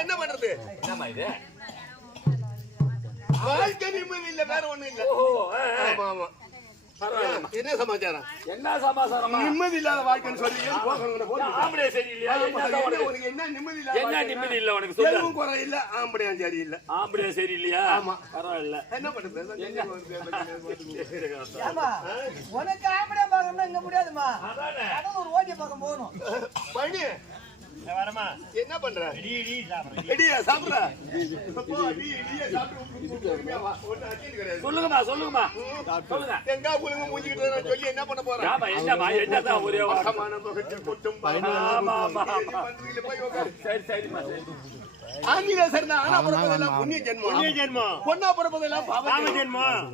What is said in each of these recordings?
என்ன பண்றது? வாழ்க்கை நிம்மதி இல்ல, வேற ஒண்ணும் இல்ல. என்ன சமாச்சாரம்? என்ன சமாச்சாரம்? நிம்மதி இல்லாத வாழ்க்கைன்னு சொல்லி ஆம்பளை சரியில்லையா? என்ன நிம்மதி இல்ல? என்ன நிம்மதி இல்ல உனக்கு? சொல்லுங்க. குறை இல்ல, ஆம்பளையும் சரி இல்ல. ஆம்பளை சரியில்லையா? ஆமா, பரவாயில்ல. என்ன பண்றது? உனக்கு ஆம்பளை பார்க்கணும்னா இங்க முடியாதுமா. அதான் ஒரு ஓட்டிய பக்கம் போகணும். பழனி வரமா என்ன பண்ற? சாப்பிடுற? சொல்லுங்கம்மா சொல்லுங்கம்மா சொல்லுங்க. எங்க புழுங்க மூஞ்சிக்கிட்டு சொல்லி என்ன பண்ண போறேன்? என்னம்மா என்னதான் ஒரே சரி சரிம்மா சரி. ஆங்கிலேயர் ஆனா பிறப்பதெல்லாம் புண்ணிய ஜென்மம், பொண்ணா பிறப்பதெல்லாம் பாவ ஜென்மம்.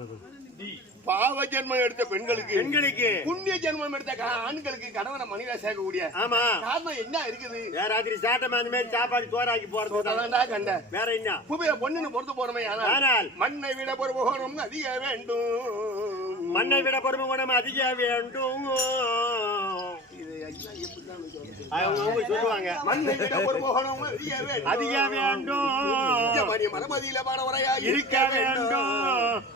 பாவ ஜென்மம் எடுத்த பெண்களுக்கு புண்ணிய ஜென்மம் எடுத்த ஆண்களுக்கு கணவனை மனிதா சேர்க்கக்கூடிய காரணம் என்ன இருக்குது? ராத்திரி சாட்டம் அந்த மாதிரி சாப்பாடு சோறாக்கி போறதுதான்டா கண்ட. வேற என்ன? புவியில பொண்ணுன்னு பொறுத்து போறமே. ஆனால் மண்ணை விட பொறுப்பும் அதிக வேண்டும், மண்ணை விட பொறுப்பும் அதிக வேண்டும். சொல்லுவாங்க. மண்ணை விட பொறுப்பும் அதிக வேண்டும், மனமதியில பாடவரையா இருக்க வேண்டும்.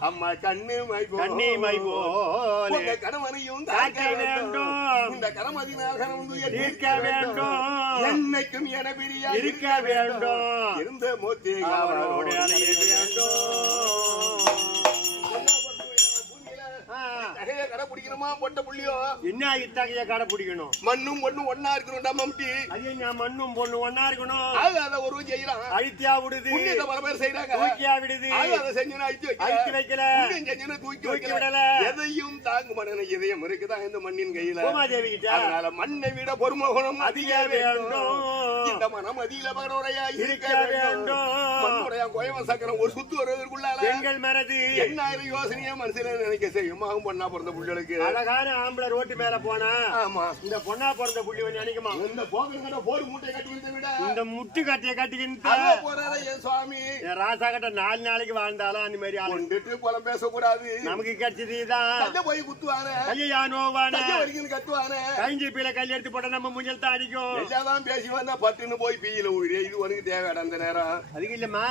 அம்மா கண்ணு கண்ணிமை போல கணவனையும் காக்க வேண்டும். இந்த கணமதினாக இருக்க வேண்டும், என்னைக்கும் என பிரியா இருக்க வேண்டும். இருந்த மூர்த்தி அவரோடு அலைய வேண்டும். நகைய கடை பிடிக்கணுமா பொட்ட புள்ளியோ என்ன இத்தகைய கடை பிடிக்கணும் மண்ணும் பொண்ணும் ஒன்னா இருக்கணும்டா மம்டி அது நான் மண்ணும் பொண்ணு ஒன்னா இருக்கணும் அத ஒரு செய்யலாம் அழித்தியா விடுது புண்ணியத்தை பல பேர் செய்யறாங்க தூக்கியா விடுது அதை செஞ்சு அழித்து வைக்கல செஞ்சு தூக்கி தூக்கி விடல எதையும் தாங்கு மன இதயம் இருக்குதான் இந்த மண்ணின் கையில பூமாதேவி கிட்ட அதனால மண்ணை விட பொறுமகுணம் அதிக வேண்டும் இந்த மனம் அதிக பகரோரையா இருக்க வேண்டும் மண்ணுடைய கோயம சக்கரம் ஒரு சுத்து வருவதற்குள்ளால பெண்கள் மறதி எண்ணாயிரம் யோசனையா மனசுல நினைக்க செய்யுமாவும் பொண்ணா பிறந்த புள்ளைகளுக்கு அழகான ஆம்பளை ரோட்டு மேல போனா ஆமா இந்த பொண்ணா பிறந்த புள்ளி வந்து நினைக்குமா இந்த போக்குங்கிற போர் மூட்டை கட்டி விடுத்த விட இந்த முட்டு கட்டிய கட்டிக்கிட்டு போறாரா என் சுவாமி ராசா கட்ட 4 நாளைக்கு வாழ்ந்தாலும் அந்த மாதிரி ஆளு கொண்டுட்டு போல பேசக்கூடாது நமக்கு கிடைச்சதுதான் போய் குத்துவானே கல்யாணோவானே கத்துவானே கைஞ்சி பீல கல் எடுத்து போட்ட நம்ம முஞ்சல் தான் அடிக்கும் எல்லாதான் பேசி வந்தா பட்டுன்னு போய் பீயில ஊழி இது உனக்கு தேவையான அந்த நேரம் அதுக்கு இல்லம்மா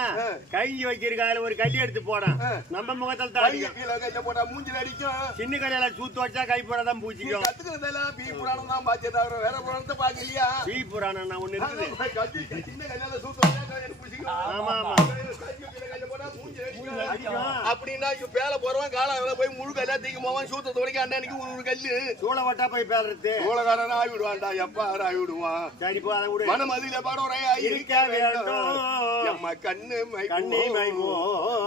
கைஞ்சி வைக்கிறதுக்காக ஒரு கல்லி எடுத்து போறான் நம்ம முகத்தில் தான் அடிக்கும் கீழே கையில போட்டா மூஞ்சில அடிக்கும் சின்ன கல்யாணம் சூத்து வச்சா கை போறதான் பூச்சிக்கும் கத்துக்கிறதெல்லாம் பீ புராணம் தான் பாத்தே தவிர வேற புராணத்தை பாக்கலையா பீ புராணம் ஒண்ணு இருக்குது சின்ன கல்யாணம் சூத்து வச்சா ஆமா ஆமா அப்படின்னா இப்ப பேல போறவன் காலம் போய் முழு கல்லா தூக்கி போவான் சூத்த துடைக்க அண்ணனுக்கு ஒரு கல்லு சூளை வட்டா போய் பேசுறது சூளக்காரன் ஆகிவிடுவான்டா எப்ப ஆகிவிடுவான் சரி போ அதை விடு மனம் அதில பாடோரையா இருக்க வேண்டும் எம்மா கண்ணு கண்ணே மைமோ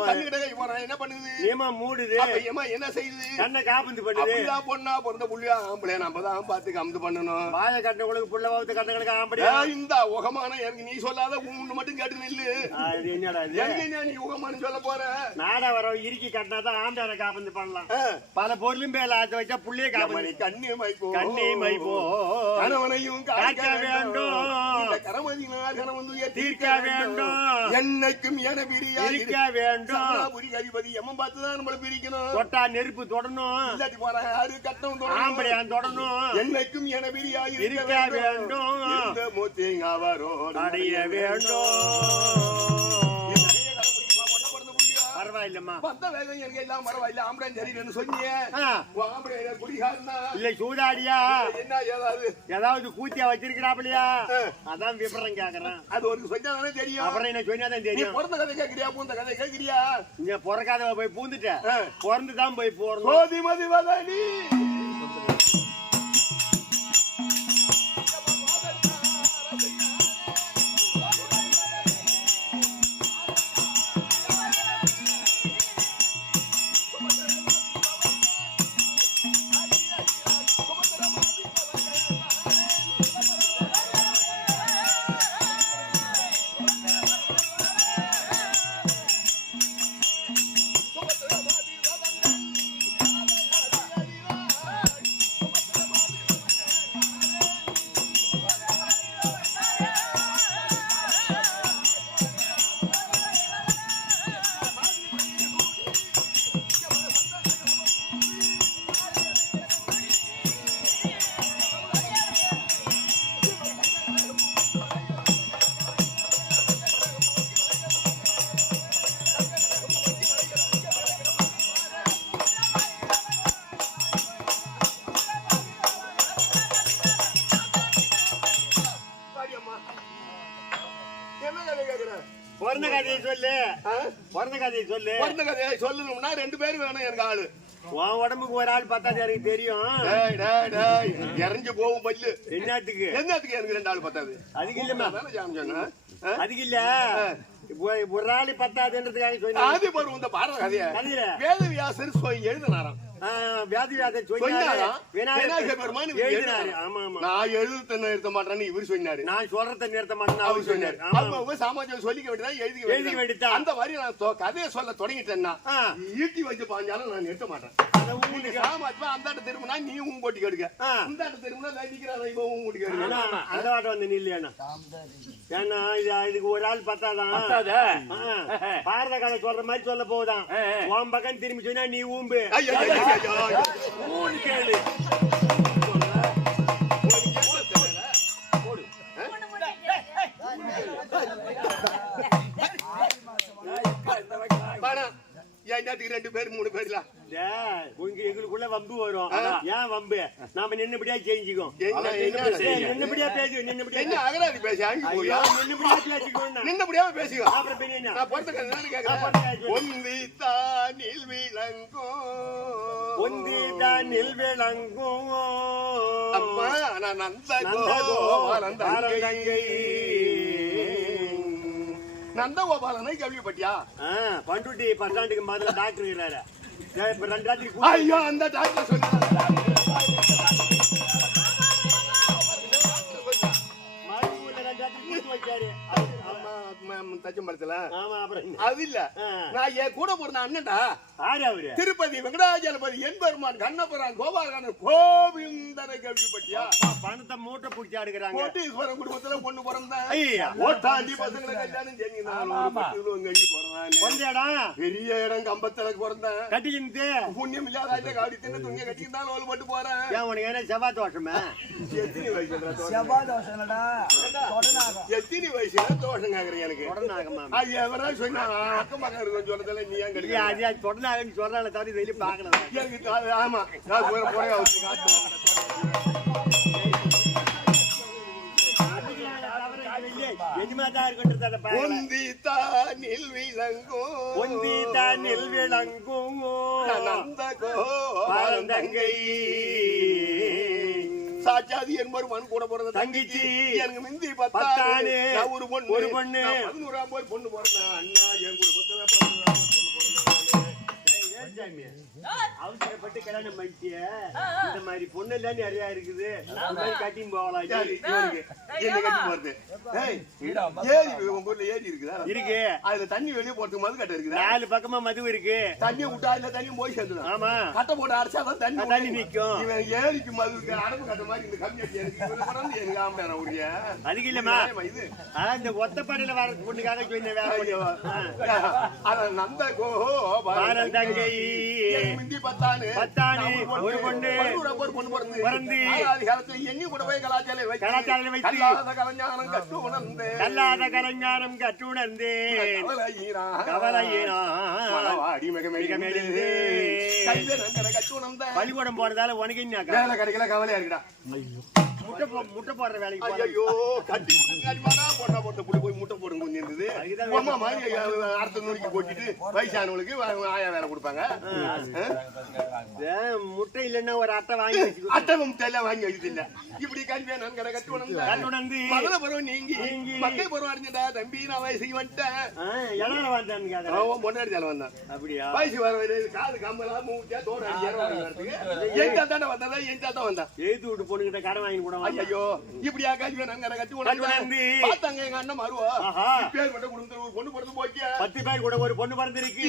கண்ணு கை போறான் என்ன பண்ணுது ஏமா மூடுது ஏமா என்ன செய்யுது கண்ணை காப்பந்து பண்ணுது அப்படிதான் பொண்ணா பிறந்த புள்ளியா ஆம்பளை நம்ம தான் பார்த்து கம்பு பண்ணணும் வாழை கட்டவங்களுக்கு புள்ள வகுத்து கட்டங்களுக்கு ஆம்படியா இந்த உகமான எனக்கு நீ சொல்லாத உன்னு மட்டும் கேட்டு நில்லு என்னடா நீ உகமானு சொல்ல போற நாடா வர இறுக்கி கட்டினாதான் ஆண்டார காப்பந்து பண்ணலாம் பல பொருளும் பேல ஆச்சு வச்சா புள்ளியே காப்பது கண்ணே மைப்போ கண்ணே மைப்போ கணவனையும் காக்க வேண்டும் கரமதினார் கணவன் தீர்க்க வேண்டும் என்னைக்கும் என பிரியா இருக்க வேண்டும் புரி அதிபதி எம்மன் பார்த்துதான் நம்மள பிரிக்கணும் தொட்டா நெருப்பு தொடணும் இல்லாட்டி போற யாரு கட்டம் ஆம்படியா தொடணும் என்னைக்கும் என பிரியா இருக்க வேண்டும் இந்த மூத்திங்க அவரோடு அடைய வேண்டும் பரவாயில்லம்மா வந்த வேலை எனக்கு எல்லாம் பரவாயில்ல ஆம்பளை சரின்னு சொன்னீங்க ஆம்பளை குடிகாரனா இல்ல சூதாடியா என்ன ஏதாவது கூத்தியா வச்சிருக்கிறாப்லையா அதான் விபரம் கேக்குறேன் அது ஒரு சொன்னாதானே தெரியும் அப்புறம் என்ன சொன்னாதான் தெரியும் பிறந்த கதை கேட்கிறியா பூந்த கதை கேட்கிறியா நீ பிறக்காதவ போய் பூந்துட்ட பிறந்துதான் போய் போறோம் கோதிமதி வதனி பிறந்த கதையை சொல்லு பிறந்த கதையை சொல்லு பிறந்த கதையை சொல்லணும்னா 2 பேர் வேணும் எனக்கு ஆளு உன் உடம்புக்கு ஒரு ஆள் பார்த்தா எனக்கு தெரியும் இறஞ்சு போகும் பல்லு என்னத்துக்கு என்னத்துக்கு எனக்கு 2 ஆள் பத்தாது அதுக்கு இல்லம்மா சொன்ன அதுக்கு இல்ல ஒரு ஆள் பத்தாதுன்றதுக்காக சொன்ன ஆதி பருவம் இந்த பாரத கதைய வேதவியாசர் எழுதினாராம் வியாதிவியாசர் விநாயகர் பெருமான் எழுதினாரு ஆமா ஆமா நான் எழுத நிறுத்த மாட்டேன்னு இவர் சொன்னாரு நான் சொல்றத நிறுத்த மாட்டேன்னு அவர் சொன்னாரு அவங்க சாமாஜியம் சொல்லிக்க வேண்டியதான் எழுதி வேண்டியதான் அந்த மாதிரி நான் கதையை சொல்ல தொடங்கிட்டேன்னா ஈட்டி வச்சு பாஞ்சாலும் நான் நிறுத்த மாட்டேன் சாமாஜியம் அந்தாட்ட திரும்பினா நீ உன் போட்டி கெடுக்க இந்தாட்ட திரும்பினா நிக்கிறான் இவன் உன் போட்டி கெடுக்க அந்த வாட்ட வந்து நில்லையா ஏன்னா இதுக்கு ஒரு ஆள் பத்தாதான் பாரத கதை சொல்ற மாதிரி சொல்ல போகுதான் உன் பக்கம் திரும்பி சொன்னா நீ ஊம்பு கேளு என்னத்துக்கு 2 பேர் 3 பேர்லாம் எங்களுக்குள்ள வம்பு வரும் ஏன் வம்பு நாம நாம நின்னபடியா செஞ்சுக்கோ. நின்னபடியா பேசு. என்ன அகராதி பேசி ஆங்கி போயா? நின்னபடியா பேசிக்கோ. நின்னபடியாவே பேசிக்கோ. அப்புறம் பின்ன என்ன? நான் பொறுத்த என்னன்னு கேக்குறேன். ஒந்தி தானில் விளங்கும் அம்மா நான் நந்த கோபாலந்தங்கை நந்தகோபாலனை கேள்விப்பட்டியா? பண்ருட்டி பஸ் ஸ்டாண்டுக்கு முதல்ல டாக்டர் இருக்கிறாரு. இப்ப 2 ராத்திரி ஐயோ அந்த டாக்டர் சொன்னாங்க தச்சம்பரத்துல அது இல்ல. நான் என் கூட பிறந்த அண்ணன்டா திருப்பதி வெங்கடாஜலபதி என்பெருமான் கண்ணபுரான் கோபாலகண்ணன் கோவிந்தனை கேள்விப்பட்டியா? பணத்தை மூட்டை பிடிச்சி அடுக்கிறாங்க. கோட்டீஸ்வரன் குடும்பத்துல பொண்ணு பிறந்தேன். ஓட்டாண்டி பசங்களை கல்யாணம் செஞ்சுதான் பெரிய இடம் கம்பத்துல பிறந்தேன். கட்டிக்கிட்டு புண்ணியம் இல்லாத காடி தின்னு துணியை கட்டிக்கிட்டு ஓல் பட்டு போறேன். உனக்கு என்ன செவ்வாய் தோஷமே? எத்தனை வயசுல செவ்வாய் தோஷம்டா. எத்தனை வயசுல தோஷம் கேக்குறீங்க? எனக்கு அது எவரா சொன்னா அக்கம் பக்கம் இருக்கும் சொல்றதுல நீ ஏன் கிடையாது? தொடர்ந்து சொல்றாங்க தவிர வெளியே பாக்கணும். ஆமா நான் போறேன் ஒந்தி தானில் விளங்கும் நந்த கோபாலந்தங்கை சாட்சாதி என்பருமான் கூட பிறந்த தங்கிச்சி எனக்கு மிந்தி 10 ஒரு பொண்ணு 11 பொண்ணு பிறந்தேன். அண்ணா என் குடும்பத்துல அவசரப்பட்டு கல்யாணம் பண்ணிட்டிய. இந்த மாதிரி பொண்ணு எல்லாம் நிறைய இருக்குது. கட்டின்னு போகலாம். ஏரி இருக்குதா? இருக்கு. அதுல தண்ணி வெளியே போறதுக்கு மது கட்ட இருக்குது. 4 பக்கமா மது இருக்கு. தண்ணியை விட்டா இல்ல தண்ணியும் போய் சேர்ந்துடும். ஆமா கட்டை போட்டு அரைச்சாதான் தண்ணி நிக்கும். இவன் ஏரிக்கு மது அடப்பு கட்ட மாதிரி இந்த கம்மி எனக்கு ஆம்பளை உரிய அதுக்கு இல்லமா இது இந்த ஒத்தப்பாடியில வர பொண்ணுக்காக சொன்ன வேற நந்த கோபாலந்தங்கை மிந்தி 10 ஒரு பொண்ணு பிறந்து எண்ணி கூட போய் கலாச்சாரம் வைத்து கல்லாத கலைஞானம் கற்றுணர்ந்து பள்ளிக்கூடம் போறதால உனக்கு என்ன கிடைக்கல கவலையா இருக்குடா. முட்டை போடுற வேலைக்கு ஐயோ கட்டி பொண்ணா போட்டு புள்ளி போய் முட்டை போடுங்க கொஞ்சம் இருந்தது. அம்மா மாதிரி அடுத்த நூறுக்கு போட்டுட்டு வயசானவங்களுக்கு ஆயா வேலை கொடுப்பாங்க. முட்டை இல்லைன்னா ஒரு அட்டை வாங்கி அட்டை முட்டை எல்லாம் வாங்கி வச்சது இல்ல. இப்படி கல்வியா நன்கரை கட்டுணர்ந்து மதுரை பருவம் நீங்கி மக்கள் பருவம் அடைஞ்சா தம்பி நான் வயசுக்கு வந்துட்டேன். பொண்ணாடி தலை வந்தான். அப்படியா வயசு வர காது கம்பலா மூச்சா தோட எஞ்சா தானே வந்தா எஞ்சா தான் வந்தான். எழுத்து விட்டு பொண்ணுகிட்ட கடை வாங்கி கூட ஐயோ இப்படியா கல்வியா நன்கரை கட்டி உணர்ந்து பார்த்தாங்க. எங்க அண்ணன் மாறுவா பேர் மட்டும் குடும்பத்துல ஒரு பொண்ணு பிறந்து போக்கியா 10 பேர் கூட ஒரு பொண்ணு பிறந்திருக்கு.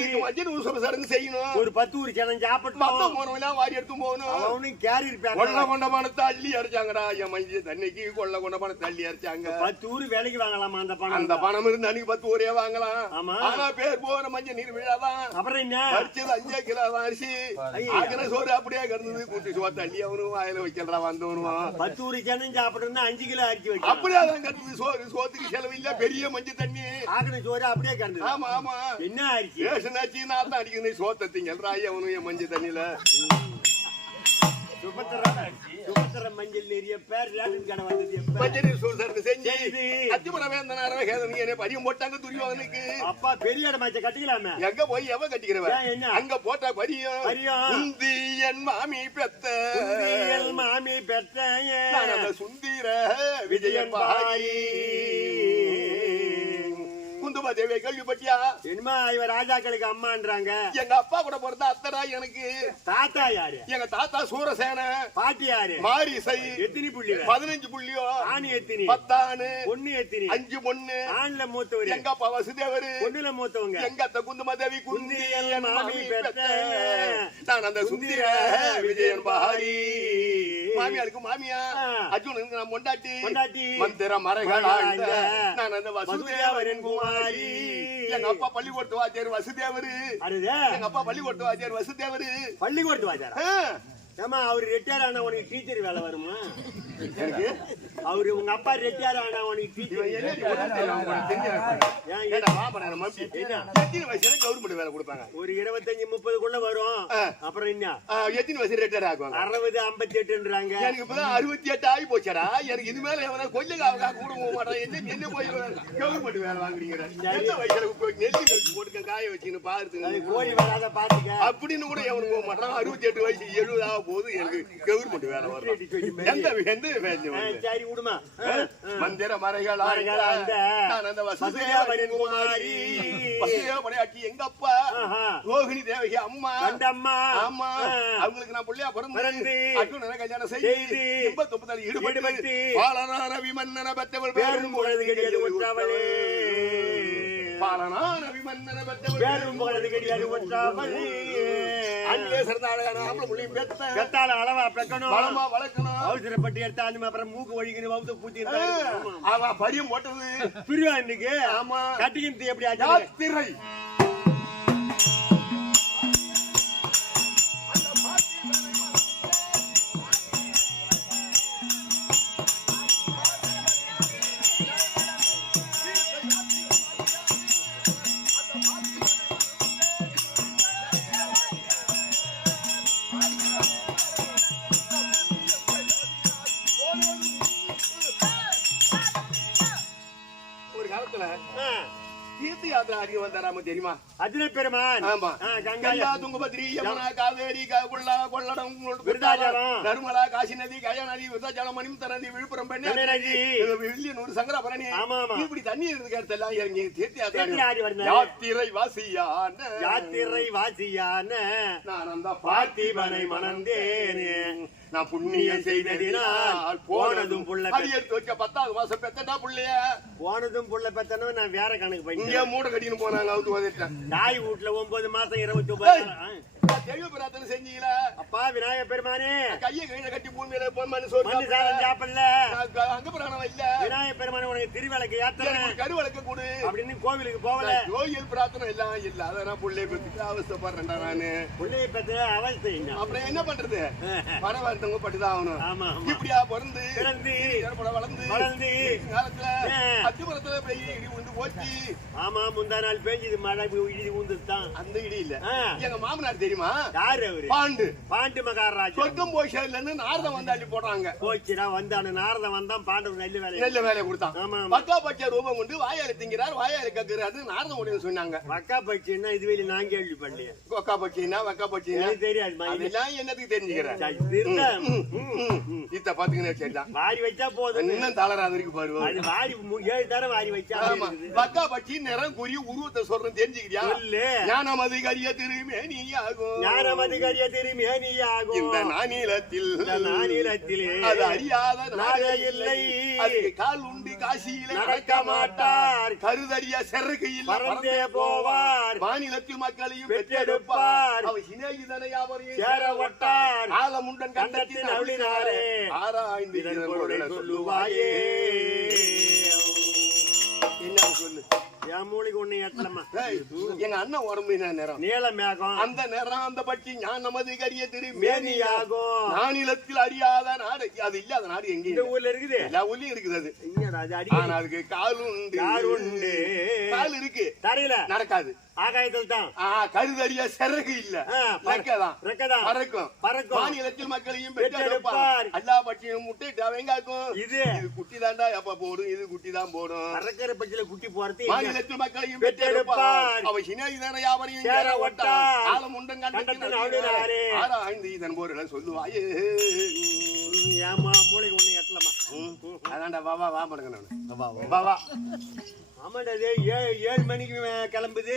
சடங்கு செய்யணும். ஒரு 10 ஊர் சடங்கு சாப்பிட்டு போனவெல்லாம் வாரி எடுத்து போகணும். அவனும் கேரி இருப்பாங்க. கொள்ள கொண்ட பணத்தை அள்ளி அரைச்சாங்கடா. என் மஞ்சி தண்ணிக்கு கொள்ள கொண்ட பணத்தை அள்ளி அரைச்சாங்க. 10 ஊர் வேலைக்கு வாங்கலாமா அந்த பணம் இருந்து அன்னைக்கு 10 ஊரே வாங்கலாம். ஆனா பேர் போன மஞ்சள் நீர் விழாதான். அப்புறம் என்ன அரிச்சது 5 கிலோ அரிசி ஆக்கின சோறு அப்படியே கிடந்தது. கூட்டி சோத்து அள்ளி அவனும் வாயில வைக்கிறா வந்தவனும் 10 ஊர் சடங்கு சாப்பிட்டு 5 கிலோ அரிசி வைக்க அப்படியே தான் கட்டுது. சோத்துக்கு செலவு இல்ல. பெரிய மஞ்சள் தண்ணி ஆக்கின சோறு அப்படியே கிடந்தது. ஆமா ஆமா என்ன அரிசி ரேஷனாச்சு நான் தான் அடிக்கணும். சோத்தை திங்கல்றாய் அவனு என் மஞ்சள் தண்ணியில சுபத்திர மஞ்சள் நிறைய பேர் ரேஷன் கடை வந்தது. மஞ்சள் சூசரத்து செஞ்சு அத்திமர வேந்தனார பதியம் போட்டாங்க துரியோதனுக்கு. அப்பா பெரிய இடம் கட்டிக்கலாமே. எங்க போய் எவ கட்டிக்கிறவன் அங்க போட்டா பரியம் என் மாமி பெத்த சுந்தர விஜயன் பாரி குந்துமாதேவி கேள்விப்பட்டியா? என்னமா இவ ராஜாக்களுக்கு அம்மான்றாங்க. எங்க அப்பா கூட பிறந்த அத்தரா எனக்கு. தாத்தா யாரு? எங்க தாத்தா சூரசேன. பாட்டி யாரு? மாரிசை. எத்தனை புள்ளி? 15 புள்ளியோ. ஆணி எத்தனை? 10 ஆணு. பொண்ணு எத்தனை? 5 பொண்ணு. ஆண்ல மூத்தவர் எங்க அப்பா வசுதேவர். பொண்ணுல மூத்தவங்க எங்க அத்தை குந்துமாதேவி. குந்தியன் மாமி பெத்த நான் அந்த சுந்தர விஜயன் பாரி. மாமியாருக்கு மாமியா அர்ஜுனனுக்கு நான் பொண்டாட்டி. மந்திர மரங்கள் நான் அந்த வசுதேவரின் குமார். எங்க அப்பா பள்ளிக்கூடத்து வாத்தியார் வசுதேவரு. எங்க அப்பா பள்ளிக்கூடத்து வாத்தியார் வசுதேவரு. பள்ளிக்கூடத்து வாத்தியார் ஏமா அவரு ரிட்டையர் ஆனா உனக்கு டீச்சர் வேலை வருமா? எனக்கு அவரு உங்க அப்பா ரிட்டையர் ஆனா உனக்கு டீச்சர் எத்தனை வயசுல கவர்மெண்ட் வேலை கொடுப்பாங்க? ஒரு 25-30 வரும். அப்புறம் என்ன எத்தனை வயசு ரிட்டையர் ஆகுவாங்க? 60-58ன்றாங்க. எனக்கு இப்பதான் 68 ஆகி போச்சாடா. எனக்கு இது மேல எவனா கொஞ்சம் கூட போக மாட்டான். என்ன போய் கவர்மெண்ட் வேலை வாங்குறீங்க? எந்த வயசுல நெல்லி போட்டுக்க காய வச்சுன்னு பாருங்க கோழி வராத பாத்துக்க அப்படின்னு கூட எவனும் போக மாட்டான். 68 வயசு 70 ஆக போது எனக்கு கவர்மெண்ட் வேலை வரும். எந்த சரி விடுமா. மந்திர மறைகள் எங்க அப்பா ரோஹிணி தேவகி அம்மா ஆமா அவங்களுக்கு நான் பிள்ளையா பிறந்து அர்ஜுனனை கல்யாணம் செய்து 89 ஈடுபட்டு பாலனான விமன்னன பெற்றவள் பேரும் பொழுது கிடையாது ஒற்றாவளே பாலனான விமன்னன பெற்றவள் பேரும் பொழுது கிடையாது ஒற்றாவளே அங்கே சிறந்தாள புள்ளையும் பெத்தால அளவா பெக்கணும் வளமா வளர்க்கணும் அவசரப்பட்டு எடுத்தா அந்த அப்புறம் மூக்கு வழிக்கணும் வவுத்து பூச்சி அவ படியும் போட்டது பிரிவா இன்னைக்கு ஆமா கட்டிக்கிட்டு எப்படி ஆச்சு திரை தீர்த்த யாத்திரை அறிய வந்தாராம தெரியுமா? அர்ஜுன பெருமான். ஆமா. கங்கா துங்கபத்ரி யமுனா காவேரி கொள்ளடம் விருதாச்சலம் நர்மலா காசி நதி கயா நதி விருதாச்சலம் மணிமுத்த நதி விழுப்புரம் பெண்ணை நதி வில்லியனூர் சங்கராபரணி இப்படி தண்ணி இருக்கு இடத்தெல்லாம் இறங்கி தீர்த்த யாத்திரை வாசியான நான் அந்த பார்த்திபனை மணந்தேனே நான் புண்ணியம் செய்ததினால் போனதும் புள்ள எடுத்து வச்ச 10வது மாசம் பெத்தடா புள்ளைய போனதும் புள்ள பெத்தனோ நான் வேற கணக்கு பண்ணி இங்க மூட கட்டின்னு போனாங்க அவுத்து வந்துட்டேன். தாய் வீட்டுல 9 மாசம் 29 தெய்வ பிரார்த்தனை செஞ்சீங்களா? அப்பா விநாயகர் பெருமானே கையை கையில கட்டி பூமியில மண்ணு சாப்பிடல அங்க பிராணம் இல்ல. விநாயகர் பெருமானே உனக்கு திருவிளக்கு ஏத்தறேன் கருவிளக்கு கொடு அப்படின்னு கோவிலுக்கு போகல. கோயில் பிரார்த்தனை எல்லாம் இல்ல. அதனால புள்ளைய பத்தி அவஸ்தைப்படுறேன்டா நானு. புள்ளைய பத்தி அவஸ்தை அப்புறம் என்ன பண்றது? பரவாயில்ல பட்டுதான் ஆகணும். இப்படியா பிறந்து வளர்ந்து காலத்துல அத்திபுரத்துல பெய்ய இடி உண்டு போச்சு. ஆமா முந்தா நாள் பேஞ்சது மழை இடி உந்துதான். அந்த இடி இல்ல எங்க மாமனார் தெரியுமா? யாரு அவரு? பாண்டு மகாராஜா. சொர்க்கம் போய் சேர்லன்னு நாரதம் வந்து அள்ளி போடுறாங்க. போச்சுடா வந்தானு நாரதம் வந்தான் பாண்டவர் நெல்லு வேலையை கொடுத்தான். பக்கா பச்சை ரூபம் கொண்டு வாயால திங்கிறார் வாயால கக்குறாரு நாரதம் முடியும் சொன்னாங்க. வக்கா பச்சின்னா இதுவரை நான் கேள்விப்படலையே. கொக்கா பச்சின்னா வக்கா பச்சின்னா தெரியாது. அதெல்லாம் என்னத்துக்கு தெரிஞ்சுக்கிறேன். இத்த பாத்துக்கினே சரிதான். வாரி வச்சா போதும். இன்னும் தளராது இருக்கு பாரு. அது வாரி 7 தரம் வாரி வச்சா. வக்கா பச்சி நிறம் குறி உருவத்தை சொல்றேன் தெரிஞ்சுக்கிறியா? ஞானம் அதிகாரிய திருமேனியாகும் இந்த நானிலத்திலே அது அறியாத நாடே இல்லை. அதுக்கு கால் உண்டு காசியில நடக்க மாட்டார். கருதறிய செருகையில் பறந்தே போவார். மாநிலத்தில் மக்களையும் பெற்றெடுப்பார். அவர் சிநேகிதனை யாவரையும் சேர வட்டார். ஆலமுண்டன் கண்டத்தின் அருளினாரே ஆராய்ந்து சொல்லுவாயே. என்ன சொல்லு? என் மூளைக்கு ஒண்ணு ஏற்றலமா. எங்க அண்ணன் உடம்பு நேரம் நீல மேகம் அந்த நேரம் அந்த பட்சி ஞான் நமது கரிய திருமேனியாகும். மாநிலத்தில் அறியாத நாடு அது இல்லாத நாடு எங்க இந்த ஊர்ல இருக்குது? எல்லா ஊர்லயும் இருக்குது. அது ஆனா அதுக்கு கால் உண்டு கால் இருக்கு தரையில நடக்காது. ஆகாயத்தில் தான் கருதறிய சிறகு இல்ல பறக்கும். மாநிலத்தில் மக்களையும் பெற்றெடுப்பார். எல்லா பட்சியும் முட்டை வெங்காக்கும். இது குட்டி தாண்டா எப்ப போடும். இது குட்டி தான் போடும். பறக்கிற பட்சியில குட்டி போறது. மாநிலத்தில் மக்களையும் பெற்றெடுப்பார். அவ சிநேகிதனை யாவரையும் சேர வட்டார். ஆலமுண்டன் கண்டத்தின் ஆராய்ந்து இதன் போர் சொல்லுவாயே. ஏமா மூளைக்கு ஒண்ணு எட்டலமா. அதான்டா பாபா வா படுங்க பாபா. ஆமாண்டா 7 மணிக்கு கிளம்புது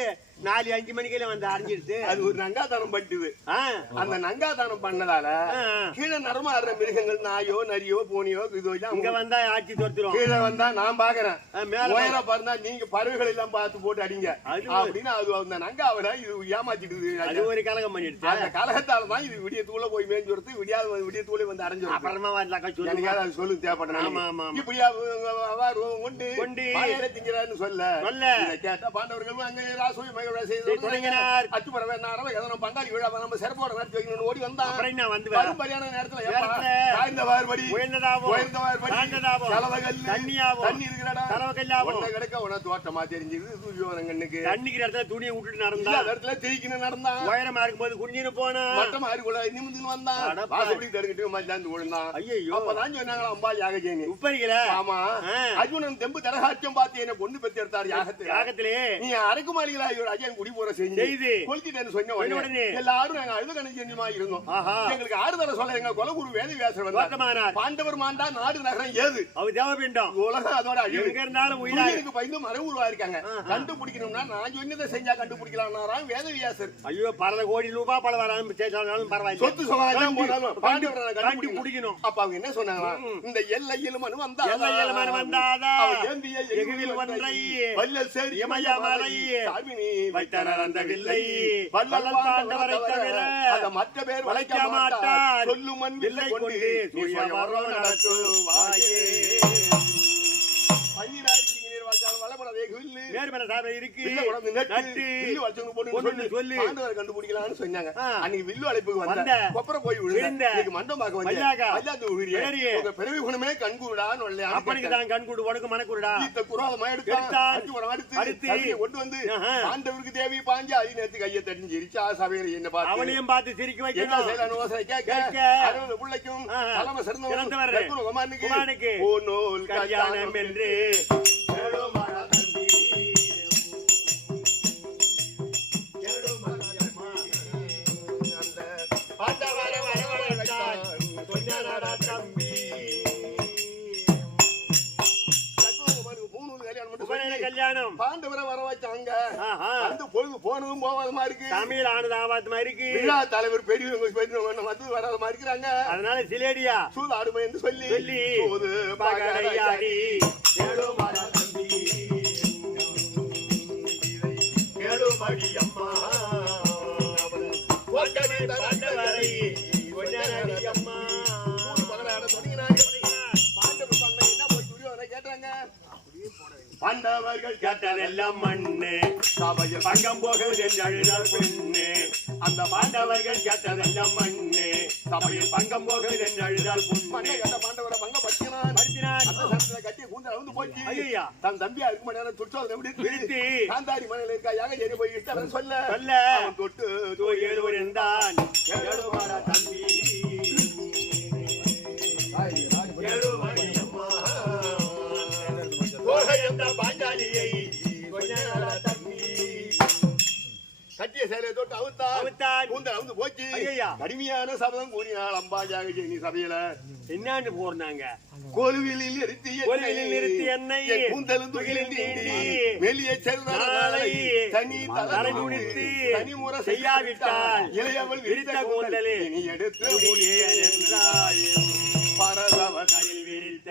4-5 மணிக்கெல்லாம் வந்து அரைஞ்சிடுது. அது ஒரு நங்காதானம் பண்ணிட்டு அந்த நங்காதானம் பண்ணதால கீழே நரமாடுற மிருகங்கள் நாயோ நரியோ பூனியோ இதோ இங்க வந்தா ஆட்சி தோர்த்துரும். கீழே வந்தா நான் பாக்குறேன். மேல பாருந்தா நீங்க பறவைகள் எல்லாம் பார்த்து போட்டு அடிங்க அப்படின்னு அது அந்த நங்காவில இது ஏமாத்திட்டு. அது ஒரு கலகம் பண்ணிடுச்சு. அந்த கலகத்தாலதான் இது விடியத்துக்குள்ள போய் மேய்ஞ்சு விடியத்துக்குள்ள வந்து அரைஞ்சு. அப்புறமா இருந்தாக்கா சொல்லு. எனக்கு அது சொல்லு தேவைப்பட்ட. ஆமா ஆமா இப்படியா கொண்டு பாலையில திங்கிறான்னு சொல்ல இதை கேட்ட பாண்டவர்கள் அங்கே ராசோய் மகளோட செய்து தொடங்கினார். அச்சுப்படவே நாரவ எதனா பங்காளி விழா நம்ம சிறப்போட நடத்தி வைக்கணும்னு ஓடி வந்தான். அப்புறம் நான் வந்து சரியான நேரத்துல சாய்ந்தவார்படி உயர்ந்ததாவோ கலவகல் தண்ணியாவோ தண்ணி இருக்கிறடா கலவகல்லாவோ ஒன்ன கிடக்க உன தோட்டமா தெரிஞ்சது சூரியவரங்கண்ணுக்கு தண்ணிக்கிற இடத்துல துணியை விட்டுட்டு நடந்தா இடத்துல தேய்க்கணும் நடந்தான். உயரமா இருக்கும்போது குஞ்சின்னு போனா மட்டமா இருக்குள்ள நிமிந்து வந்தான். வாசப்படி தடுக்கிட்டு மல்லாந்து விழுந்தான். ஐயோ அப்பதான் சொன்னாங்களா அம்பா யாகஜேனி உப்பரிக்கல. ஆமா அர்ஜுனன் தெம்பு தரகாட்சியம் பார்த்து என்ன பொண்ணு பெற்று எடுத்தார் யாகத்திலே. நீ அரக்கு மாளிகளா அஜயன் குடி போற செய்து கொளுத்திட்டேன்னு சொன்ன உடனே எல்லாரும் நாங்க அழுத கணிஞ்சமா இருந்தோம். எங்களுக்கு ஆறுதல சொல்ல எங்க குலகுரு வேதவியாசர் வந்தார். பாண்டவர் மாண்டா நாடு நகரம் ஏது அவர் தேவபிண்டம் உலகம் அதோட எங்க இருந்தாலும் உயிருக்கு பயந்து மர உருவாயிருக்காங்க. கண்டுபிடிக்கணும்னா நான் சொன்னதை செஞ்சா கண்டுபிடிக்கலாம் வேதவியாசர். ஐயோ பல கோடி ரூபாய் பல வராலும் பரவாயில்ல சொத்து சொகம் போனாலும் பாண்டவரை கண்டுபிடிக்கணும். அப்ப அவங்க என்ன சொன்னாங்களா இந்த எல்லையில் மனு வந்தா வல்லல் சரி இமயமலை சாமினி வைத்தனர் அந்த வில்லை வல்லல் பாண்டவரை தவிர அந்த மற்ற பேர் வளைக்க மாட்டார் சொல்லும் மண் வில்லை கொண்டு சூரியவரம் நடத்துவாயே. கண்டுபிடிக்கலாம்னு சொன்னாங்க. அன்னைக்கு வில்லு அழைப்புக்கு வந்த கொப்பரை போய் விழுந்த மண்டம் பார்க்க வந்த பிறவி குணமே கண்கூடான்னு அப்பனுக்கு தான் கண்கூடு உனக்கு மனக்கூடா குரோதமா எடுத்து கொண்டு வந்து ஆண்டவருக்கு தேவி பாஞ்சு அது நேரத்து கையை தட்டி சிரிச்சா சபையில என்ன பார்த்து அவனையும் பார்த்து சிரிக்க வைக்கணும். பிள்ளைக்கும் தலைமை சிறந்தவனுக்கு ஓ நூல் கல்யாணம் என்று கல்யாணம் பாண்டவரை வர வச்சாங்க. அந்த பொழுது போனதும் போவாதமா இருக்கு. தமிழ் ஆனது ஆபாதமா இருக்கு. விழா தலைவர் பெரியவங்க வந்து வராதமா இருக்கிறாங்க. அதனால சிலேடியா சூதாடுமை என்று சொல்லி சூது பகடையாடி கேளுமடி அம்மா பாண்டவரை அம்மா பாண்டவர்கள் கேட்டதெல்லாம் மண்ணு சபையில் பங்கம் போகுது என்று அழுதால் பெண்ணு. அந்த பாண்டவர்கள் கேட்டதெல்லாம் மண்ணு சபையில் பங்கம் போகுது என்று அழுதால் பொண்ணு. பாண்டவரை பங்கம் படுத்தினான் கட்டி கூந்தல் வந்து போச்சு. ஐயா தன் தம்பியா இருக்க நேரம் தொற்றாவது எப்படி காந்தாரி மனையில இருக்கா யாக போய் சொல்ல தொட்டு ஏழுவர் இருந்தான் தம்பி பாஞ்சாலியை கட்டிய சேலை தொட்டு அவுத்தான் கூந்தல் அவுந்து போச்சு. கடுமையான சபதம் கூறினாள் அம்பாஜாக ஜெயினி சபையில. என்னன்னு போறாங்க கோலுவிலில் நிறுத்தி என்னை கூந்தலும் வெளியே செல்வாரை தனி தலை முடித்து தனி முறை செய்யாவிட்டால் இளையவள் விரித்த கூந்தலே நீ எடுத்து பரதவத்தில் விரித்த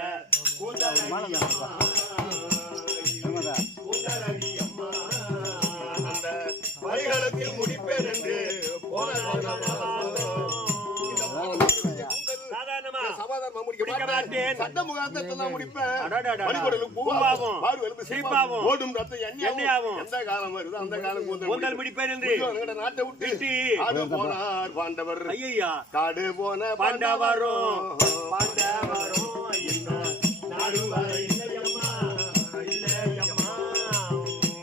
கூந்தலி அம்மா அந்த பரிகாலத்தில் முடிப்பேன் என்று சட்ட முகாந்தத்தை முடிப்பேன். ஓடும் ரத்தம் எண்ணெயாவும் எந்த காலம் வருது அந்த காலம் கூந்தல் முடிப்பேன் என்று நாட்டை விட்டு காடு போனார் பாண்டவர். ஐயா காடு போன பாண்டவரும் நாடு வரை இல்லையம்மா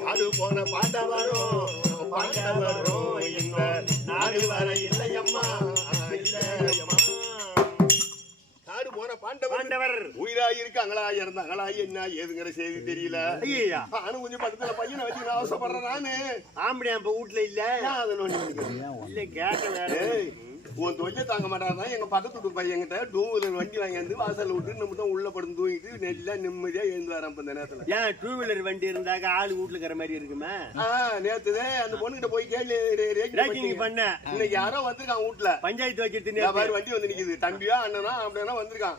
காடு போன பாண்டவரும் இந்த நாடு வரை இல்லையம்மா பாண்டவர் உயிராய் இருக்காங்களா இறந்தாங்களா என்ன ஏதுங்கிற செய்தி தெரியல. நானும் கொஞ்சம் பக்கத்துல பையனை வச்சு நான் அவசப்படுறேன். நானு ஆம்படியா இப்ப வீட்டுல இல்ல இல்ல கேட்ட வேற உன் தொஞ்ச தாங்க மாட்டாதான் எங்க பக்கத்து பையன்கிட்ட டூ வீலர் வண்டி வாங்கி வாசல் விட்டு நம்ம தான் உள்ள படுத்து தூங்கிட்டு நெல்லா நிம்மதியா எழுந்து வரேன் இந்த நேரத்துல. ஏன் டூ வீலர் வண்டி இருந்தாக்க ஆளு வீட்டுல இருக்கிற மாதிரி இருக்குமா? நேத்துதே அந்த பொண்ணுகிட்ட போய் கேள்வி பண்ண இன்னைக்கு யாரோ வந்திருக்கான் வீட்டுல பஞ்சாயத்து வச்சுட்டு வண்டி வந்து நிக்குது. தம்பியா அண்ணனா அப்படின்னா வந்திருக்கான்.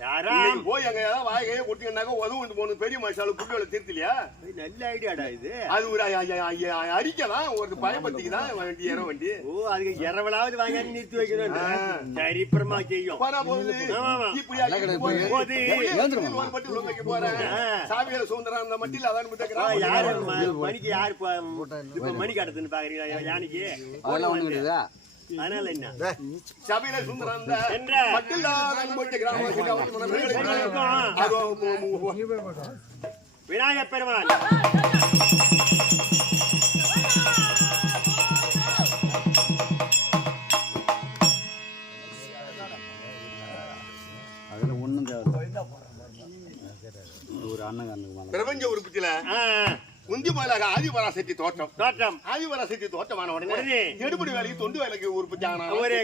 போய் அங்க ஏதாவது வாய்கையே குட்டிங்கன்னாக்க உதவு போகணும். பெரிய மனுஷாலு குட்டியோட திருத்திலையா? நல்ல ஐடியாடா இது. அது ஒரு அடிக்கலாம் ஒரு பயபத்திக்கு தான் வண்டி ஏற வண்டி. ஓ அதுக்கு இரவலாவது வாங்கி நிறுத்தி வைக்கணும். சரிப்பரமா செய்யும் போனா போகுது. ஆமா. இப்படி ஆகிட்டு போகுது. போகுது. ஒரு பட்டு உள்ள வைக்க போறேன். சாமியார் சுதந்திரம் அந்த மட்டில அதான் முத்தக்கிறான். யாரு மணிக்கு யாரு இப்ப மணி காட்டுதுன்னு பாக்குறீங்களா யானைக்கு அதனால என்ன சபையில சுந்தரம் என்ற மட்டில் விநாயகப் பெருமாள் பிரபஞ்ச உறுப்புல முந்தி முதலாக ஆதிபராசக்தி தோட்டம் ஆதிபராசக்தி தோட்டமான உடனே எடுபடி வேலைக்கு தொண்டு வேலைக்கு உற்பத்தி ஆனா ஒரு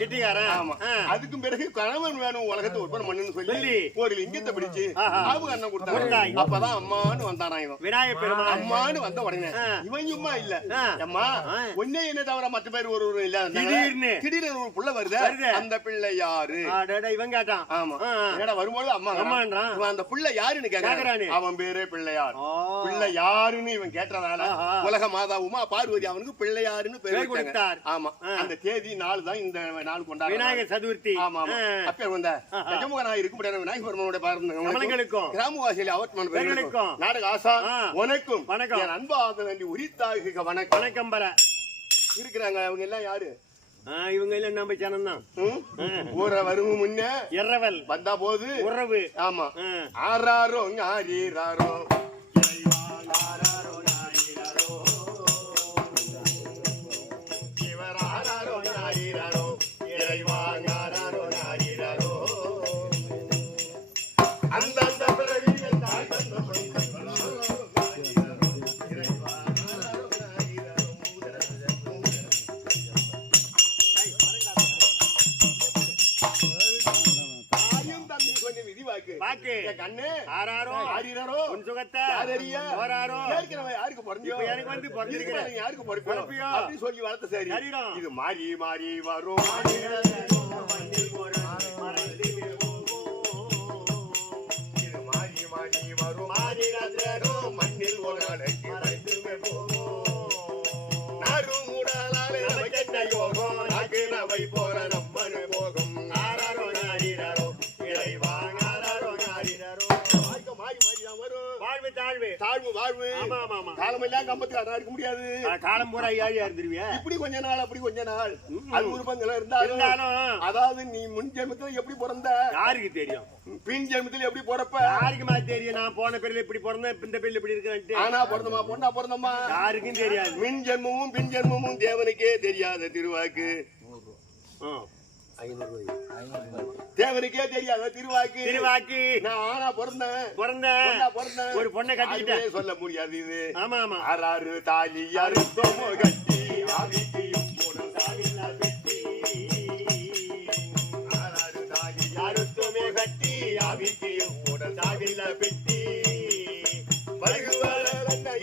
கெட்டிக்காரன். ஆமா. அதுக்கும் பிறகு கணவன் வேணும் உலகத்தை உற்பத்தி பண்ணுன்னு சொல்லி ஒரு லிங்கத்தை பிடிச்சு ஆவு அண்ணன் கொடுத்தாங்க. அப்பதான் அம்மான்னு வந்தானா இவன் விநாயகப் பெருமாள். அம்மான்னு வந்த உடனே இவன் சும்மா இல்ல அம்மா ஒன்னே என்ன தவிர மற்ற பேர் ஒரு இல்ல திடீர்னு ஒரு புள்ள வருது. அந்த பிள்ளை யாரு இவன் கேட்டான். ஆமா. வரும்போது அம்மா அந்த பிள்ளை யாருன்னு கேக்குறான். அவன் பேரே பிள்ளையார். பிள்ளை யாருன்னு இவன் கேட்டதால உலக மாதா உமா பார்வதி அவனுக்கு பிள்ளையாருன்னு பேர் கொடுத்தார். ஆமா. அந்த தேதி நாள் தான் இந்த நாள் கொண்டாடுறாங்க. விநாயகர் சதுர்த்தி. ஆமா. அப்ப வந்த கஜமுகனாக இருக்கும்படியான விநாயகர் பெருமானுடைய பாரம்பரியங்களுக்கும் கிராமவாசியில் அவர்மன் பேர்களுக்கும் நாடக ஆசா உனக்கும் என் அன்பாத நன்றி உரித்தாக வணக்கம். வணக்கம் பர இருக்கிறாங்க. அவங்க எல்லாம் யாரு? இவங்க எல்லாம் நம்ம ஜனம் தான். ஊர வரும் முன்ன இரவல் வந்தா போது உறவு. ஆமா. ஆறாரோ ஆறீராரோ கண்ணு ஆறாரோ ஆறீரோ உன் சுகத்தை யாரறியா ஓராரோ ஏற்கனவே யாருக்கு பொறந்தியோ எனக்கு வந்து பொறந்திருக்கிறேன் யாருக்கு பொறப்பியோ அப்படி சொல்லி வளர்த்த சரி இது மாறி மாறி வரும் இது மாறி மாறி வரும் மண்ணில் ஒரு நாளைக்கு மறைந்துமே போகும் நாரும் மூடாலே நமக்கு என்ன யோகம் நாக்கு நவை போற நம்மனு போகும் ஆறாரோ நாரீரோ இறைவா காலமெல்லாம் கம்பத்துக்காரா இருக்க முடியாது. காலம் பூரா ஐயா இருந்துருவியா? இப்படி கொஞ்ச நாள் அப்படி கொஞ்ச நாள் அது உருவங்கள் இருந்தாலும் அதாவது நீ முன் ஜென்மத்துல எப்படி பிறந்த யாருக்கு தெரியும்? பின் ஜென்மத்துல எப்படி பிறப்ப யாருக்குமா தெரியும்? நான் போன பேர்ல இப்படி பிறந்தேன், இந்த பேர்ல இப்படி இருக்கேன். ஆனா பிறந்தமா பொண்ணா பிறந்தமா யாருக்கும் தெரியாது. மின் ஜென்மமும் பின் ஜென்மமும் தேவனுக்கே தெரியாத திருவாக்கு. தேவனுக்கே தெரியாத திருவாக்கு. நான் ஆனா பிறந்தேன் ஒரு பொண்ணை கட்டிக்கிட்டேன் சொல்ல முடியாது. இது ஆமா ஆமா. ஆறாறு தாலி அறுத்தமோ கட்டி ஆவிக்கையும் போன சாவில பெட்டி. ஆறாறு தாலி அறுத்தமோ கட்டி ஆவிக்கையும் போன சாவில பெட்டி. வருகுவார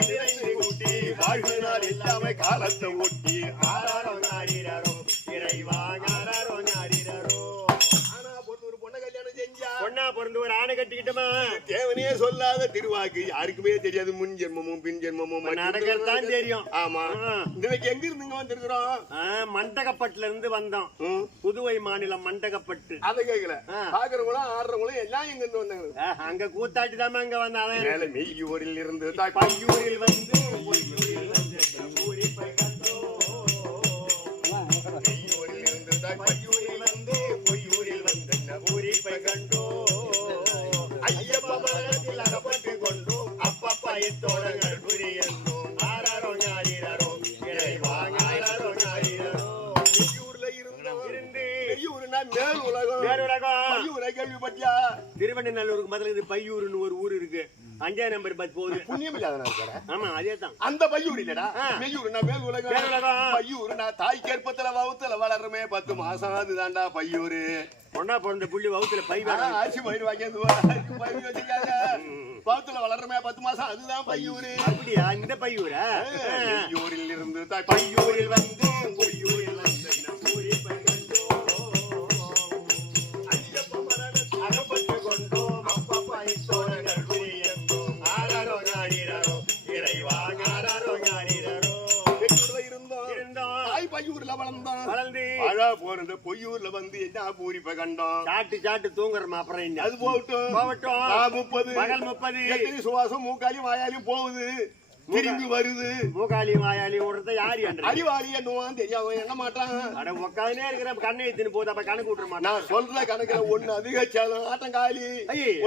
இதனை கூட்டி வாழ்வினால் எல்லாமே காலத்தை ஒட்டி. ஆறாரோ நாரீரோ இறைவா ஆறாரோ நாரீரோ. பொண்ணா பிறந்து ஒரு ஆணை கட்டிக்கிட்டோமா? தேவனே சொல்லாத திருவாக்கு யாருக்குமே தெரியாது. முன் ஜென்மமும் பின் ஜென்மமும் நடக்கிறதான் தெரியும். ஆமா. இன்னைக்கு எங்க இருந்துங்க வந்திருக்கிறோம்? மண்டகப்பட்டுல இருந்து வந்தோம். புதுவை மாநிலம் மண்டகப்பட்டு. அதை கேட்கல. பாக்குறவங்களும் ஆடுறவங்களும் எல்லாம் எங்க இருந்து வந்தாங்க? அங்க கூத்தாட்டி தான் அங்க வந்தாங்க. மெய்யூரில் இருந்து பையூரில் வந்து தோழங்கள் புரியணும். ஆறாரோ ஞாயிறோ இறைவா ஆறாரோ ஞாயிறோ. மெய்யூர்ல இருந்து மெய்யூர்னா மேல் உலகம். பையூரை கேள்விப்பட்டியா? திருவண்ணநல்லூருக்கு முதல்ல இது பையூர்னு ஒரு ஊர் இருக்கு. 5ஆம் நம்பர் பஸ் போகுது. புண்ணியம் இல்லாத. ஆமா அதேதான். அந்த பையூர் இல்லடா. மெய்யூர்னா மேல் உலகம். பையூர்னா தாய் கற்பத்துல வவுத்துல வளருமே 10 மாசம் அதுதான்டா பையூரு. பொண்ணா பிறந்த புள்ளி வவுத்துல பை அரிசி பயிர் வாங்கி பை வச்சுக்காங்க. வவுத்துல வளருமே 10 மாசம் அதுதான் பையூரு. அப்படியா? இந்த பையூரா? பையூரில் இருந்து பையூரில் வந்து பொய்யூரில் வந்து அகப்பட்டு கொண்டோம் அப்பப்பா தோழங்கள் புரியணும். ஆறாரோ ஞாயிறோ இறைவா ஆறாரோ ஞாயிறோ. இருந்தோம் தாய் பையூர்ல வளர்ந்து அழ அப்புறம் இந்த பொய்யூர்ல வந்து என்ன பூரிப்ப கண்டோம். சாட்டு தூங்குறமா அப்புறம் என்ன அது போகட்டும் 30 பகல் 30 எத்தனை சுவாசம் மூக்காலியும் வாயாலையும் போகுது திரும்பி வருது. மூக்காலியும் வாயாலியும் ஓடுறத யாரு அறிவாளி என்னவான்னு தெரியாம என்ன மாட்டான். அட உட்காந்துனே இருக்கிற கண்ணை எடுத்துன்னு போகுது அப்ப கணக்கு விட்டுற மாட்டான். நான் சொல்ற கணக்குல ஒண்ணு அதிகச்சாலும் ஆட்டங்காலி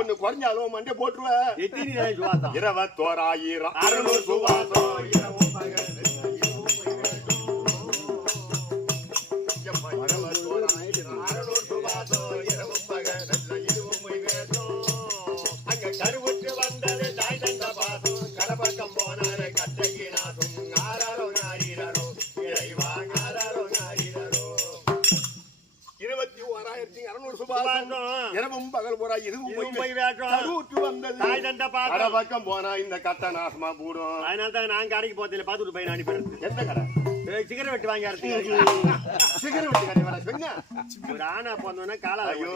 ஒண்ணு குறைஞ்சாலும் மண்டே போட்டுருவ. எத்தனை சுவாசம் 21,600 சுவாசம். கருவுற்று வந்தது தாய் தந்த பாசம் கடப்பக்கம் போனாரு கட்டகி நாசும் ஆராரோ நாரீரோ இறைவா ஆராரோ நாரீரோ 21,600 சுபாசம் இரவும் பகல் போறா இதுவும் போய் கருவுற்று வந்தது தாய் தந்த பாசம் கடப்பக்கம் போனா இந்த கட்ட நாசமா போடும். அதனால தான் நான் கடைக்கு போறதுல பாத்துட்டு பையன் அனுப்பிடுறது. எந்த கடை சிகரெட் வெட்டு வாங்கி சிகரெட் வெட்டு கடை வர சொன்னா ஒரு ஆனா போனோன்னா கால ஐயோ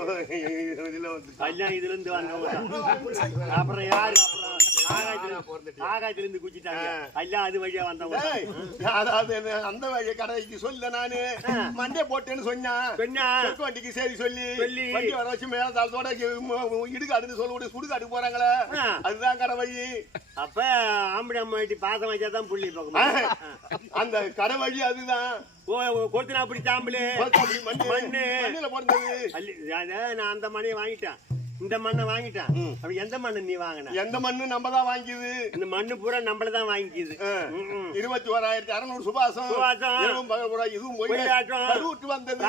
இதுல வந்து கல்யாணம் இதுல இருந்து வந்தவங்க அப்புறம் யாரு ஆகாயத்துல இருந்து குச்சிட்டாங்க எல்லாம் அது வழியா வந்தவங்க. அதாவது அந்த வழிய கடைக்கு சொல்ல நானு மண்டே போட்டேன்னு சொன்னா வண்டிக்கு சரி சொல்லி வண்டி வர வச்சு மேல தாளத்தோட இடுகாடுன்னு சொல்ல சுடுகாடு போறாங்களே அதுதான் கடை வழி. அப்ப ஆம்படி அம்மா வீட்டு பாசம் வச்சாதான் புள்ளி பார்க்க அந்த கடை வழி அதுதான். கொடுத்து அப்படி தாம்பளே மண்ணு நான் அந்த மண்ணையை வாங்கிட்டேன் இந்த மண்ணை வாங்கிட்டேன். அப்படி எந்த மண்ணு நீ வாங்கின? எந்த மண்ணு நம்ம தான் வாங்கிக்குது. இந்த மண்ணு பூரா நம்மளதான் வாங்கிக்குது. 21,600 சுபாசம் இதுவும் கருவுற்று வந்தது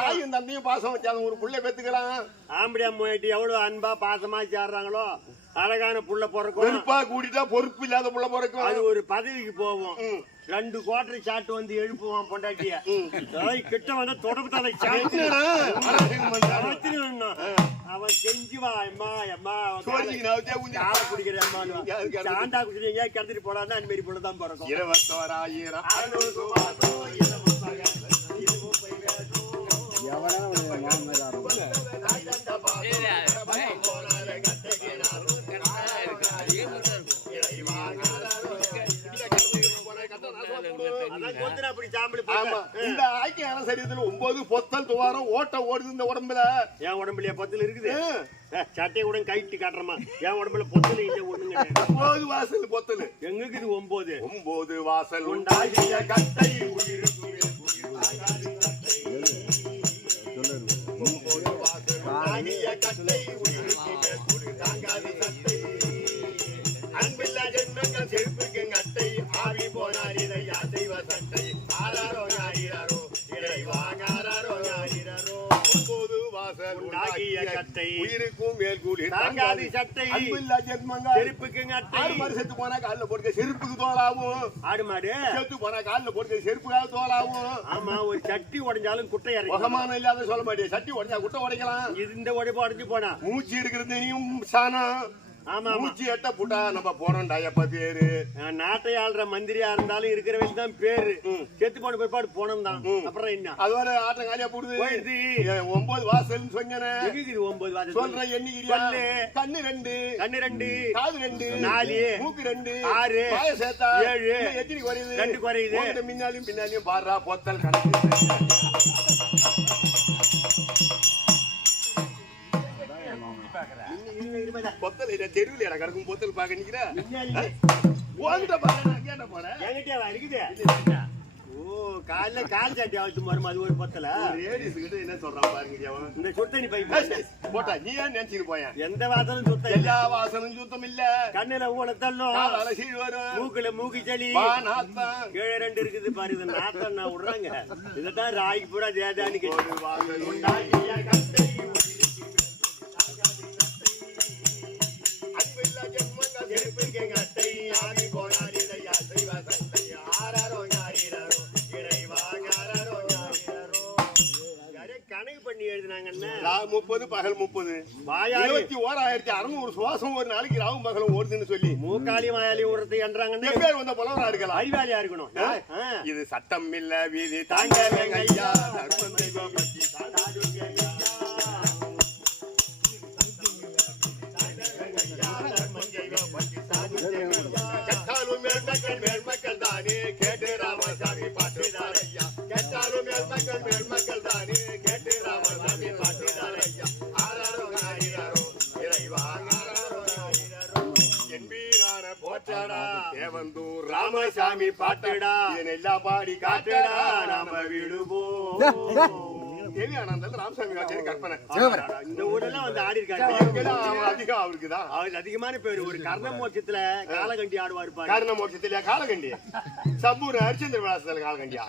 தாயும் தந்தையும் பாசம் வச்சாங்க ஒரு புள்ளை பெத்துக்கலாம். ஆம்படி அம்மா எவ்வளவு அன்பா பாசமா சேர்றாங்களோ அழகான புள்ள பிறக்கும். பொறுப்பா கூட்டிட்டா பொறுப்பு இல்லாத புள்ள பிறக்கும். அது ஒரு பதவிக்கு போவோம் 2 குவார்டர் சாட்டு வந்து எழுப்புவான் பொண்டாட்டிய கிட்ட வந்து தொடர்பு தலை அவன் செஞ்சுவா அம்மா அம்மா குடிக்கிற அம்மா சாண்டா குடிக்கிறீங்க கிடத்துட்டு போடாதான் அந்த மாதிரி புள்ளதான் பிறக்கும். 21,600 இந்த ஆக்கியான சரீரத்துல 9 பொத்தல் துவாரம் ஓட்ட ஓடுது இந்த உடம்புல. என் உடம்புலயே பொத்தல் இருக்குது. சட்டையை கூட கைட்டு காட்டுறமா என் உடம்புல பொத்தல் இல்ல ஒண்ணுங்க. 9 வாசல் பொத்தல் எங்களுக்கு இது 9 வாசல் உண்டாகிய கட்டை உயிருக்கு அன்பில்லா ஜென்மங்கள் செருப்புக்கு கட்டை ஆவி போனார் இதையா தெய்வ சட்டை ஆராரோ ஞாயிறாரோ இறைவாங்காரோ ஞாயிறாரோ 9 வாசல் உண்டாகிய கட்டை உயிருக்கும் மேல் கூலி தாங்காதி சட்டை அன்பில்லா ஜென்மங்கள் செருப்புக்கு கட்டை. ஆடு மாடு செத்து போனா கால்ல போடுற செருப்புக்கு தோலாவும். ஆடு மாடு செத்து போனா கால்ல போடுற செருப்புக்காக தோலாவும். ஆமா ஒரு சட்டி உடைஞ்சாலும் குட்டை இறங்கி முகமான இல்லாத சொல்ல மாட்டேன். சட்டி உடைஞ்சா குட்டை உடைக்கலாம். இந்த உடைப்பு உடைஞ்சு போனா மூச்சு எடுக்கிறது நீயும் சாணம். ஆமா மூச்சு எட்ட புட்டா நம்ம போறோம்டா எப்ப பேரு. நாட்டை ஆள்ற மந்திரியா இருந்தாலும் இருக்கிற வயசு தான் பேரு. செத்து போன பிற்பாடு போனோம் தான். அப்புறம் என்ன அது வர ஆட்டம் காலியா போடுது. 9 வாசல் சொன்னேன். 9 வாசல் சொல்ற எண்ணிக்கிறியா? கண்ணு 2 காது 2 4 மூக்கு 2 6 வாய சேர்த்தா 7 எத்தனை குறையுது? 2 குறையுது. முன்னாலையும் பின்னாலையும் பாடுறா பொத்தல் கணக்கு. பொத்தல் தெருவில் எனக்கு கிடக்கும் பொத்தல் பாக்க நிக்கிறேன். காலைல கால் சாட்டி அழுத்து வரும் அது ஒரு பொத்தல. என்ன சொல்றான் பாருங்க. இந்த சுத்தனி பைப் போட்டா நீ ஏன் நினைச்சிட்டு போய? எந்த வாசலும் சுத்தம் எல்லா வாசலும் சுத்தம் இல்ல. கண்ணுல ஊழ தள்ளும் சீழ் வரும் மூக்குல மூக்கு சளி கீழே 2 இருக்குது பாரு. இது நாத்தம் நான் விடுறாங்க. இதுதான் ராய்க்கு பூரா தேதான்னு கணக்கு பண்ணி எழுதினாங்கன்னா 30 பகல் 30 21,600 சுவாசம் ஒரு நாளைக்கு ராவும் பகலும் ஓடுதுன்னு சொல்லி மூக்காளி மாயாளி ஓடுறது என்றாங்கன்னா பேர் வந்த புலவரா இருக்கலாம். அறிவாளியா இருக்கணும். இது சட்டம் இல்ல வீதி தாங்க ஐயா மேல்மக்கள் தானே கேட்டு ராமசாமி பாட்டு தாரையா கேட்டாலும் மேல்மக்கள் தானே சாமி பாட்டுடா எல்லா பாடி காட்டுடா நாம விடுவோம் தேவியானந்தல் ராமசாமி வாத்தியார் கற்பனை இந்த ஊரெல்லாம் வந்து ஆடி இருக்காரு அதிகம் அவருக்குதான் அவருக்கு அதிகமான பேரு ஒரு கர்ண மோட்சத்துல காலகண்டி ஆடுவாரு கர்ண மோட்சத்தில காலகண்டி சப்பூர் ஹரிச்சந்திர விலாசத்துல காலகண்டியா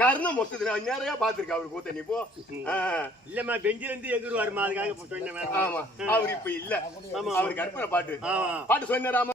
கர்ண மோட்சத்துல நிறைய பாத்துருக்க அவரு கூத்த நீ போ இல்லம்மா பெஞ்சில இருந்து எங்கிருவாருமா அதுக்காக சொன்ன ஆமா அவர் இப்ப இல்ல அவர் கற்பனை பாட்டு சொன்னாராமா